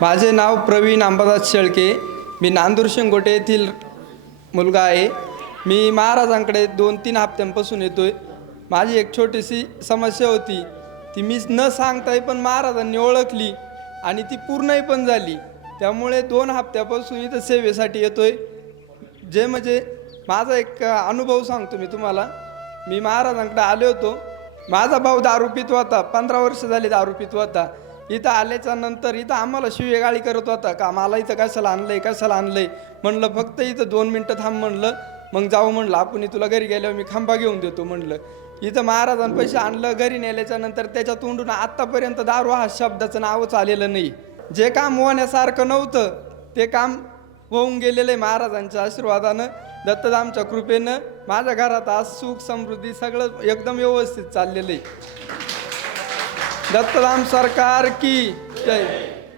माझे नाव प्रवीण अंबादास शेळके. मी नांदूर शिंगोटे येथील मुलगा आहे. मी महाराजांकडे 2-3 हप्त्यांपासून येतोय. माझी एक छोटीशी समस्या होती, ती मी न सांगताही पण महाराजांनी ओळखली आणि ती पूर्णही पण झाली. त्यामुळे 2 हप्त्यापासून इथं सेवेसाठी येतोय. जे म्हणजे माझा एक अनुभव सांगतो मी तुम्हाला. मी महाराजांकडे आलो होतो. माझा भाऊ दारू पित होता, 15 वर्ष झाली दारू पित होता. इथं आल्याच्या नंतर इथं आम्हाला शिवेगाळी करत होता का मला इथं कशाला आणलंय. म्हणलं फक्त इथं 2 मिनटं थांब म्हणलं, मग जाऊ म्हणलं आपण तुला घरी गेल्यावर मी खांबा घेऊन देतो म्हणलं. इथं महाराजांपाशी आणलं. घरी नेल्याच्या नंतर त्याच्या तोंडून आत्तापर्यंत दारू हा शब्दाचं नावच आलेलं नाही. जे काम होण्यासारखं नव्हतं ते काम होऊन गेलेलं आहे महाराजांच्या आशीर्वादानं, दत्तधामच्या कृपेनं. माझ्या घरात आज सुख समृद्धी सगळं एकदम व्यवस्थित चाललेलं आहे. दत्तधाम सरकार की जय.